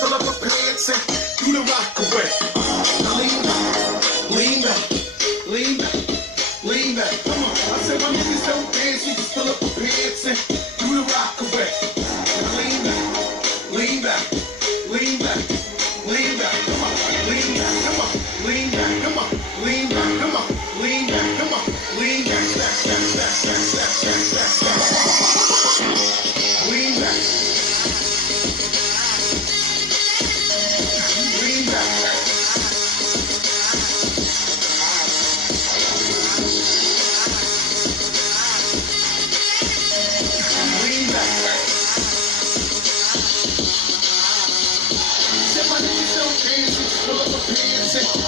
pull up her pants and do the rock away. Lean back, lean back, lean back, lean back. Come on. I said my niggas don't dance, we just pull up her pants and do the rock away. Lean back, lean back, lean back, lean back. Come on, lean back, come on, lean back, come on, lean back, come on, lean back, come on, lean back, back, back, back, back, back, back, back, back. Lean back. Lean back. Lean back. Said my niggas don't dance, we just pull up our pants and